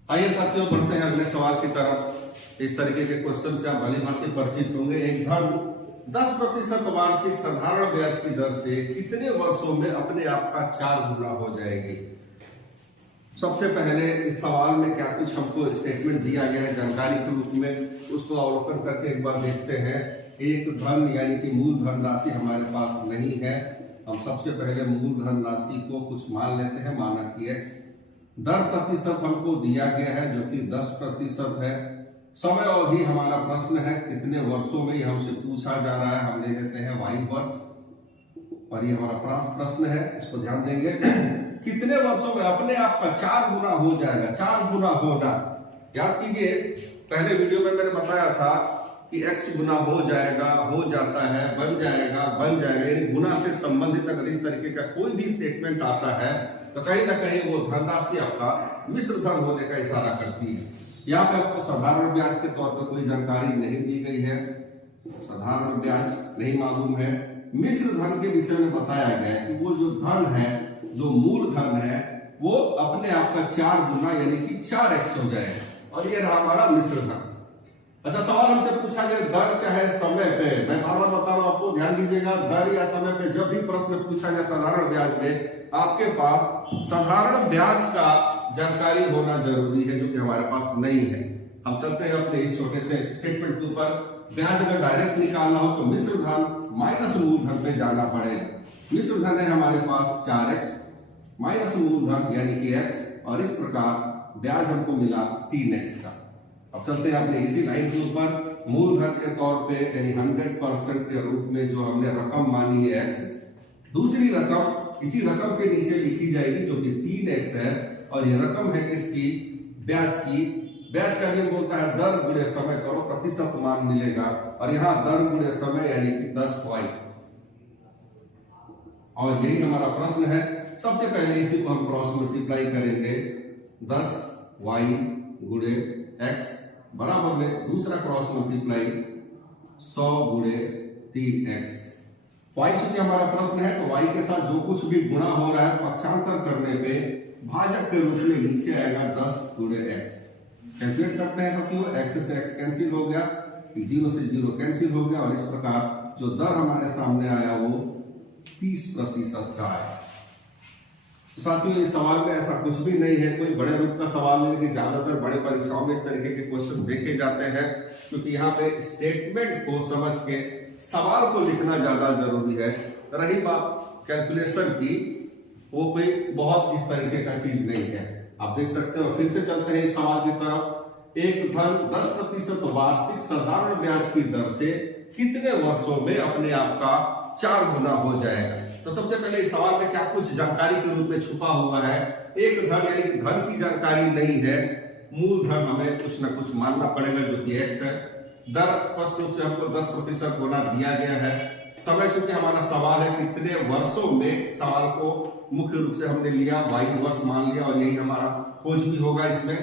आइए साथियों बढ़ते हैं अगले सवाल की तरफ। इस तरीके के क्वेश्चन से आप भली भांति परिचित होंगे। एक धन 10% वार्षिक साधारण ब्याज की दर से कितने वर्षों में अपने आप का 4 गुना हो जाएगी? सबसे पहले इस सवाल में क्या कुछ हमको स्टेटमेंट दिया गया है जानकारी के रूप में, उसको अवलोकन करके एक बार देखते हैं। एक धन यानी कि मूल धन राशि हमारे पास नहीं है। हम सबसे पहले मूल धन राशि को कुछ मान लेते हैं, माना कि x। दर प्रतिशत हमको दिया गया है जो कि 10% है। समय अवधि हमारा प्रश्न है कितने वर्षों में, हमसे पूछा जा रहा है, हम ले लेते हैं y वर्ष, और ये हमारा प्रश्न है, इसको ध्यान देंगे। कितने वर्षों में अपने आप का 4 गुना हो जाएगा? 4 गुना होना, याद कीजिए पहले वीडियो में मैंने बताया था कि x गुना हो जाएगा, हो जाता है, बन जाएगा, बन जाएगा। यानी गुना से संबंधित अगर इस तरीके का कोई भी स्टेटमेंट आता है तो कहीं ना कहीं वो धनराशि आपका मिश्र धन होने का इशारा करती है। यहाँ पे आपको साधारण ब्याज के तौर पर कोई जानकारी नहीं दी गई है, साधारण ब्याज नहीं मालूम है। मिश्र धन के विषय में बताया गया है कि वो जो धन है, जो मूल धन है, वो अपने आप का 4 गुना यानी कि 4x हो जाए, और ये रहा हमारा मिश्र धन। अच्छा, सवाल हमसे पूछा गया दर चाहे समय पे। मैं बार बार बता रहा हूं आपको, ध्यान दीजिएगा, दर या समय पे जब भी प्रश्न पूछा गया साधारण ब्याज में, आपके पास साधारण ब्याज का जानकारी होना जरूरी है, जो कि हमारे पास नहीं है। हम चलते हैं अपने इस छोटे से स्टेटमेंट के ऊपर। ब्याज अगर डायरेक्ट निकालना हो तो मिश्र धन माइनस मूल धन पे जाना पड़ेगा। मिश्र धन है हमारे पास 4x माइनस मूल धन यानी कि x, और इस प्रकार ब्याज हमको मिला 3x का। अब चलते हैं अपने इसी लाइन के ऊपर। मूल धन के तौर पे यानी 100% के रूप में जो हमने रकम मानी है x, दूसरी रकम इसी रकम के नीचे लिखी जाएगी जो कि 3x है, और ये रकम है किसकी? ब्याज की। ब्याज का नियम बोलता है दर गुणे समय करो, प्रतिशत मान मिलेगा, और यहाँ दर गुणे समय यानी कि 10y। और यही हमारा प्रश्न है। सबसे पहले इसी को हम क्रॉस मल्टीप्लाई करेंगे, 10y गुणे x बराबर में दूसरा क्रॉस मल्टीप्लाई 100 गुणे 3x। y चूंकि हमारा प्रश्न है तो y के साथ जो कुछ भी गुणा हो रहा है पक्षांतर करने पे भाजक के रूप में नीचे आएगा 10 गुणे x। कैलकुलेट करते हैं तो क्यों, x से x कैंसिल हो गया, 0 से 0 कैंसिल हो गया और इस प्रकार जो दर हमारे सामने आया वो 30% का आया। तो साथियों इस सवाल में ऐसा कुछ भी नहीं है, कोई बड़े रूप का सवाल नहीं कि ज्यादातर बड़े परीक्षाओं में इस तरीके के क्वेश्चन देखे जाते हैं, क्योंकि यहाँ पे स्टेटमेंट को समझ के सवाल को लिखना ज्यादा जरूरी है। रही बात कैलकुलेशन की, वो कोई बहुत इस तरीके का चीज नहीं है। आप देख सकते हो, फिर से चलते हैं इस सवाल की तरफ। एक धन 10% वार्षिक साधारण ब्याज की दर से कितने वर्षों में अपने आप का 4 गुना हो जाएगा। तो सबसे पहले इस सवाल में क्या कुछ जानकारी के रूप में छुपा हुआ है। एक धन यानी कि धन की जानकारी नहीं है, मूलधन हमें कुछ ना कुछ मानना पड़ेगा जो कि x है। दर स्पष्ट रूप से हमको 10% गुना दिया गया है। समय चूंकि हमारा सवाल है कितने वर्षों में, सवाल को मुख्य रूप से हमने लिया y वर्ष मान लिया और यही हमारा खोज भी होगा। इसमें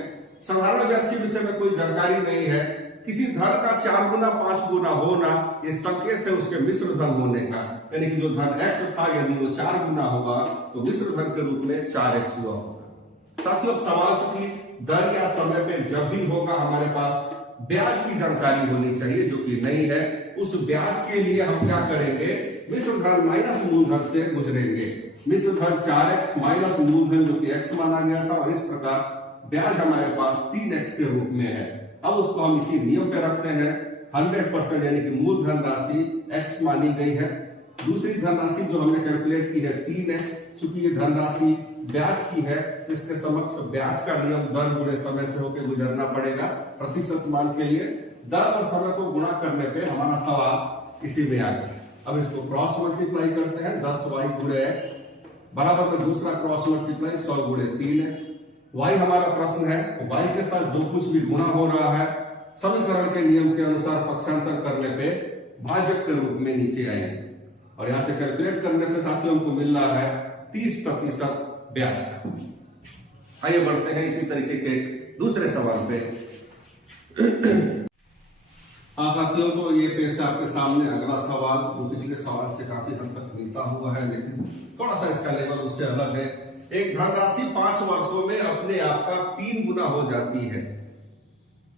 साधारण ब्याज के विषय में कोई जानकारी नहीं है। किसी धन का 4 गुना 5 गुना होना एक संकेत है उसके मिश्र धन होने का, यानी कि जो धन x था यदि वो 4 गुना होगा तो मिश्र धन के रूप में 4x हुआ होगा। साथियों सवाल चूंकि दर या समय पे जब भी होगा हमारे पास ब्याज की जानकारी होनी चाहिए जो कि नहीं है। उस ब्याज के लिए हम क्या करेंगे, मिश्र धन माइनस मूलधन से गुजरेंगे। मिश्र धन 4x माइनस मूलधन जो कि x माना गया था और इस प्रकार ब्याज हमारे पास 3x के रूप में है। अब उसको हम इसी नियम पे रखते हैं 100% यानी कि मूलधन राशि x मानी गई है। दूसरी धनराशि जो हमने कैलकुलेट की है 3x, चूंकि ये धनराशि ब्याज की है तो इसके समक्ष ब्याज का नियम दर गुणे समय से होकर गुजरना पड़ेगा प्रतिशत मान के लिए। दर और समय को गुणा करने पे हमारा सवाल इसी में आ गया। अब इसको क्रॉस मल्टीप्लाई करते हैं, 10y गुणे x बराबर में दूसरा क्रॉस मल्टीप्लाई 100 गुणे 3x। y हमारा प्रश्न है तो y के साथ जो कुछ भी गुणा हो रहा है समीकरण के नियम के अनुसार पक्षांतर करने पे भाजक के रूप में नीचे आएंगे और यहां से कैलकुलेट करने पे साथियों हमको मिल रहा है 30% ब्याज का। आइए बढ़ते हैं इसी तरीके के दूसरे सवाल पे। साथियों तो ये पेश है आपके सामने अगला सवाल जो पिछले सवाल से काफी हद तक मिलता हुआ है, लेकिन थोड़ा सा इसका लेवल उससे अलग है। एक धनराशि 5 वर्षों में अपने आप का 3 गुना हो जाती है।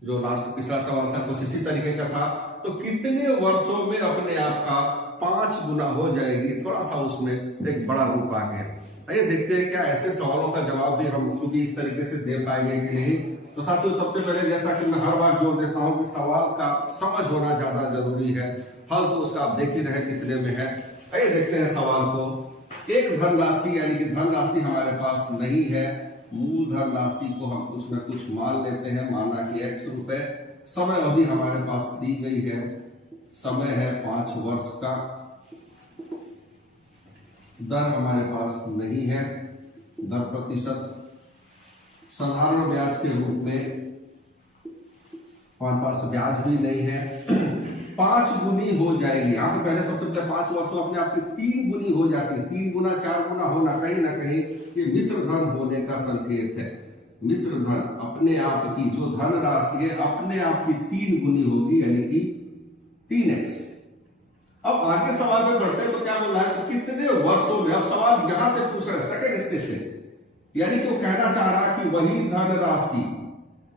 जो लास्ट पिछला सवाल था कुछ इसी तरीके का था। तो कितने वर्षों में अपने आप का 5 गुना हो जाएगी, थोड़ा सा उसमें एक बड़ा रूप आ गया। आइए देखते हैं क्या ऐसे सवालों का जवाब भी हम खुद इस तरीके से दे पाएंगे कि नहीं। तो साथियों सबसे पहले जैसा कि मैं हर बार जोर देता हूं कि सवाल का समझ होना ज्यादा जरूरी है, हल तो उसका आप देख ही रहे कितने में है। आइए देखते हैं सवाल को। एक धनराशि यानी कि धनराशि हमारे पास नहीं है, मूल धनराशि को हम कुछ न कुछ मान लेते हैं, माना कि x रुपए। समय अवधि हमारे पास दी गई है, समय है 5 वर्ष का। दर हमारे पास नहीं है, दर प्रतिशत साधारण ब्याज के रूप में हमारे पास ब्याज भी नहीं है। 5 गुनी हो जाएगी। यहाँ पे पहले सबसे पहले 5 वर्षों अपने आप की 3 गुनी हो जाती है। 3 गुना 4 गुना होना कहीं ना कहीं ये मिश्र धन होने का संकेत है। मिश्र धन अपने आप की जो धन राशि है अपने आप की 3 गुनी होगी यानी कि 3x। अब आगे सवाल में बढ़ते हैं तो क्या बोला है तो कितने वर्षों में। अब सवाल यहां से पूछ रहा है सेकेंड स्टेज से, यानी कि वो कहना चाह रहा है कि वही धन राशि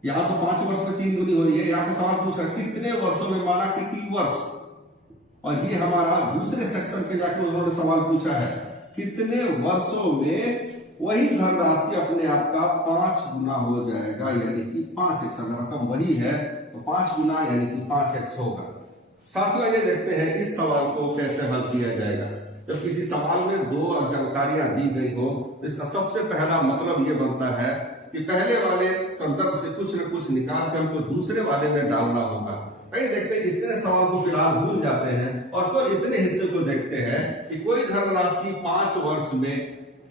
यहां तो 5 वर्ष में 3 गुनी हो रही है, यहां पे सवाल पूछ रहा है कितने वर्षों में, माना कि t वर्ष। और ये हमारा दूसरे सेक्शन पे जाकर उन्होंने सवाल पूछा है कितने वर्षों में वही धनराशि अपने आप का 5 गुना हो जाएगा, यानी कि 5x। अगर रकम वही है तो 5 गुना यानी कि 5x होगा। साथियों ये देखते हैं इस सवाल को कैसे हल किया जाएगा। जब किसी सवाल में 2 जानकारियां दी गई हो तो इसका सबसे पहला मतलब ये बनता है कि पहले वाले संदर्भ से कुछ न कुछ निकाल कर हमको दूसरे वाले में डालना होगा। कई देखते हैं इतने सवाल को फिलहाल भूल जाते हैं और फिर इतने हिस्से को देखते हैं कि कोई धनराशि 5 वर्ष में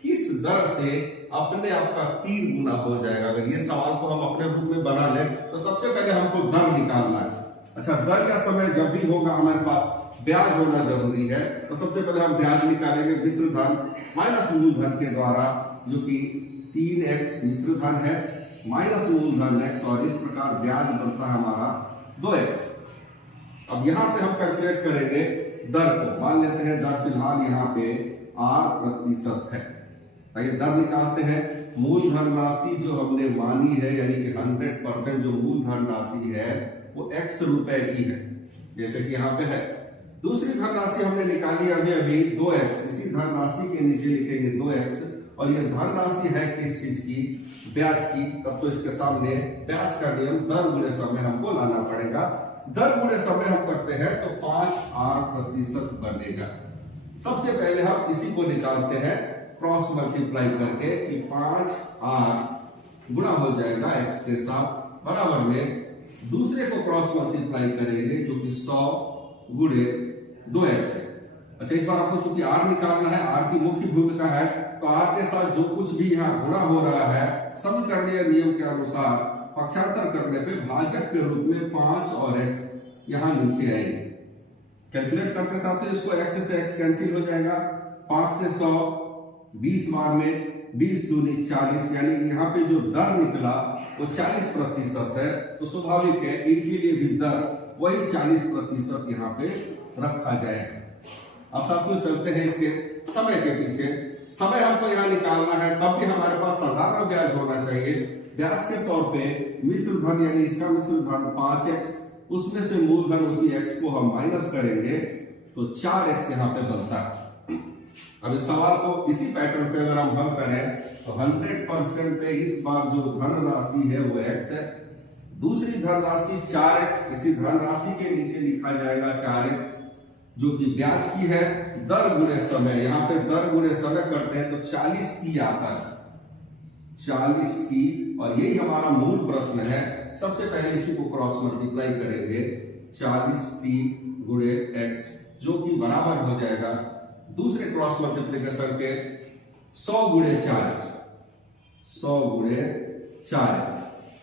किस दर से अपने आप का 3 गुना हो जाएगा। अगर ये सवाल को हम अपने रूप में बना लें तो सबसे पहले हमको दर निकालना है। अच्छा, दर का समय जब भी होगा हमारे पास ब्याज होना जरूरी है। तो सबसे पहले हम ब्याज निकालेंगे मिश्र धन माइनस मूलधन के द्वारा, जो कि 3x मिश्र धन है माइनस मूलधन x, और इस प्रकार ब्याज बनता है हमारा 2x। अब यहां से हम कैलकुलेट करेंगे दर को। मान लेते हैं दर फिलहाल यहाँ पे r% है। आइए दर निकालते हैं। मूलधन राशि जो हमने मानी है, यानी कि 100% जो मूलधन राशि है वो x रुपए की है, जैसे कि यहाँ पे है। दूसरी धनराशि हमने निकाली अभी 2x, इसी धनराशि के नीचे लिखेंगे 2x, और ये धनराशि है किस चीज की? ब्याज की। तब तो इसके सामने ब्याज का नियम दर गुणे समय हमको लाना पड़ेगा। दर गुणे समय हम करते हैं तो 5r% बनेगा। सबसे पहले हम इसी को निकालते हैं क्रॉस मल्टीप्लाई करके कि 5r गुणा हो जाएगा x के साथ, बराबर में दूसरे को क्रॉस मल्टीप्लाई करेंगे जो कि 100 गुणे 2x है। अच्छा, इस बार आपको चूंकि r निकालना है, r की मुख्य भूमिका है, तो r के साथ जो कुछ भी यहाँ गुणा हो रहा है समीकरणीय नियम के अनुसार पक्षांतर करने पे भाजक के रूप में 5 और x यहाँ नीचे आएंगे। कैलकुलेट करते साथ इसको x से x कैंसिल हो जाएगा। 5 से 100 20 बार में 20 दूनी 40, यानी यहाँ पे जो दर निकला वो 40% है। तो स्वाभाविक है इनके लिए भी दर वही 40% यहाँ पे रखा जाएगा। अब साथियों चलते हैं इसके समय के पीछे। समय हमको यहाँ निकालना है, तब भी हमारे पास साधारण ब्याज होना चाहिए। ब्याज के तौर पे मिश्र धन, यानी इसका मिश्र धन 5x, उसमें से मूलधन उसी x को हम माइनस करेंगे तो 4x यहाँ पे बनता है। अब इस सवाल को इसी पैटर्न पे अगर हम हल करें तो 100% पे इस बार जो धन राशि है वो x है, दूसरी धन राशि 4x, इसी धन राशि के नीचे लिखा जाएगा 4x जो कि ब्याज की है। दर गुणे समय, यहाँ पे दर गुणे समय करते हैं तो 40 की आता है, 40 की, और यही हमारा मूल प्रश्न है। सबसे पहले इसी को क्रॉस मल्टीप्लाई करेंगे 40t गुणे x, जो कि बराबर हो जाएगा दूसरे क्रॉस मल्टीप्लिकेशन के 100 गुणे 4x, 100 गुणे 4x।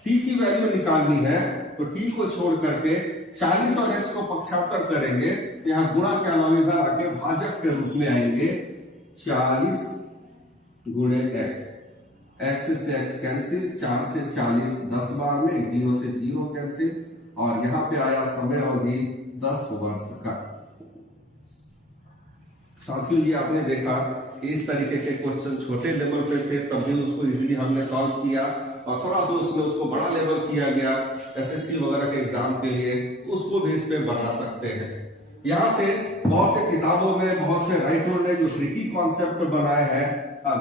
t की वैल्यू निकालनी है तो t को छोड़ करके 40 और x को पक्षांतर करेंगे तो यहाँ गुणा के अलावा इधर आके भाजक के रूप में आएंगे 40 गुणे x, x से x कैंसिल, 4 से 40 10 बार में, 0 से 0 कैंसिल, और यहाँ पे आया समय अवधि 10 वर्ष का। साथियों ये आपने देखा इस तरीके के क्वेश्चन छोटे लेवल पे थे, तब भी उसको इजीली हमने सॉल्व किया, और थोड़ा सा उसमें उसको बड़ा लेवल किया गया एसएससी वगैरह के एग्जाम के लिए, उसको भी इस पे बना सकते हैं। यहाँ से बहुत से किताबों में बहुत से राइटरों ने जो ट्रिकी कॉन्सेप्ट बनाए हैं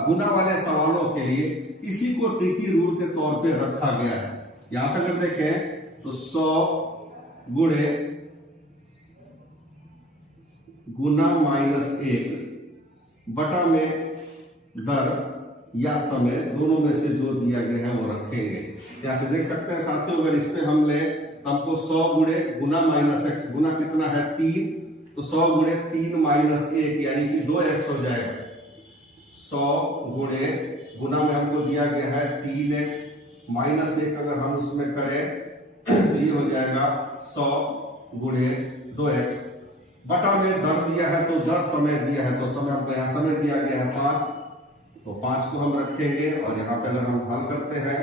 गुना वाले सवालों के लिए, इसी को ट्रिकी रूल के तौर पे रखा गया है। यहाँ से अगर देखें तो 100 गुणे गुना -1 बटा में दर या समय, दोनों में से जो दिया गया है वो रखेंगे। यहाँ से देख सकते हैं साथियों, अगर इस पे हम ले हमको 100 गुणे गुना -x, गुना कितना है 3, तो 100 गुणे 3 -1 यानी कि 2x हो जाएगा। 100 गुणे गुना में हमको दिया गया है 3x, -1 अगर हम उसमें करें तो ये हो जाएगा 100 गुणे 2x, बटा में दर दिया है तो दर समय दिया है तो समय हमको यहाँ समय दिया गया है 5, तो 5 को हम रखेंगे, और यहाँ पे अगर हम हल करते हैं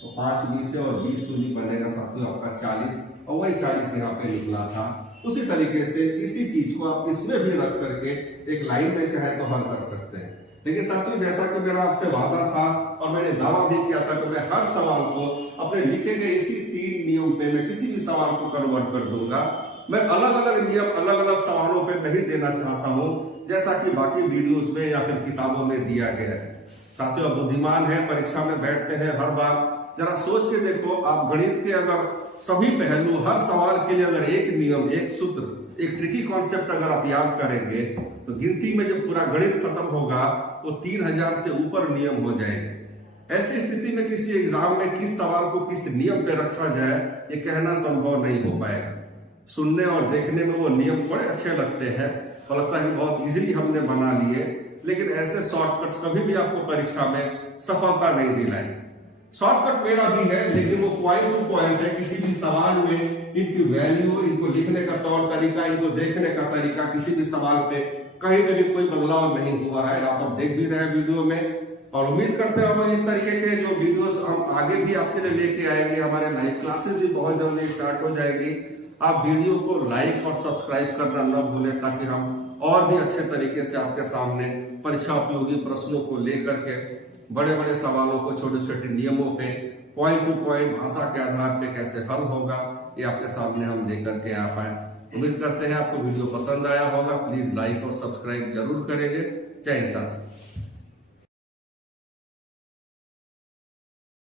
तो 5 20 और 20 दूनी बनेगा साथियों आपका 40, और वही 40 यहाँ पे निकला था। उसी तरीके से इसी चीज को आप इसमें भी रख करके एक लाइन में चाहे तो हल कर सकते हैं। लेकिन साथियों जैसा कि मेरा आपसे वादा था और मैंने दावा भी किया था कि मैं हर सवाल को अपने लिखे गए इसी 3 नियम पे मैं किसी भी सवाल को कन्वर्ट कर दूंगा। मैं अलग अलग नियम अलग अलग सवालों पे नहीं देना चाहता हूं जैसा कि बाकी वीडियोस में या फिर किताबों में दिया गया है। साथियों बुद्धिमान है, परीक्षा में बैठते हैं हर बार, जरा सोच के देखो, आप गणित के अगर सभी पहलू हर सवाल के लिए अगर एक नियम, एक सूत्र, एक ट्रिकी कॉन्सेप्ट अगर आप याद करेंगे तो गिनती में जब पूरा गणित खत्म होगा तो 3000 से ऊपर नियम हो जाएंगे। ऐसी स्थिति में किसी एग्जाम में किस सवाल को किस नियम पे रखा जाए ये कहना संभव नहीं हो पाएगा। सुनने और देखने में वो नियम बड़े अच्छे लगते हैं तो लगता है बहुत इजीली हमने बना लिए, लेकिन ऐसे शॉर्टकट्स कभी भी आपको परीक्षा में सफलता नहीं दिलाएंगे। शॉर्टकट मेरा भी है, लेकिन वो पॉइंट टू पॉइंट है। किसी भी सवाल में इनकी वैल्यू, इनको लिखने का तौर तरीका, इनको देखने का तरीका, किसी भी सवाल पे कहीं पे भी कोई बदलाव नहीं हुआ है। आप अब देख भी रहे हैं वीडियो में, और उम्मीद करते हैं हमारे इस तरीके के जो वीडियोस हम आगे भी आपके लिए लेके आएंगे। हमारे लाइव क्लासेस भी बहुत जल्दी स्टार्ट हो जाएगी। आप वीडियो को लाइक और सब्सक्राइब करना न भूलें, ताकि हम और भी अच्छे तरीके से आपके सामने परीक्षा उपयोगी प्रश्नों को लेकर के, बड़े बड़े सवालों को छोटे छोटे नियमों पे, पॉइंट टू पॉइंट भाषा के आधार पे कैसे हल होगा, ये आपके सामने हम लेकर के आ पाए। उम्मीद करते हैं आपको वीडियो पसंद आया होगा। प्लीज लाइक और सब्सक्राइब जरूर करेंगे। जय हिंद।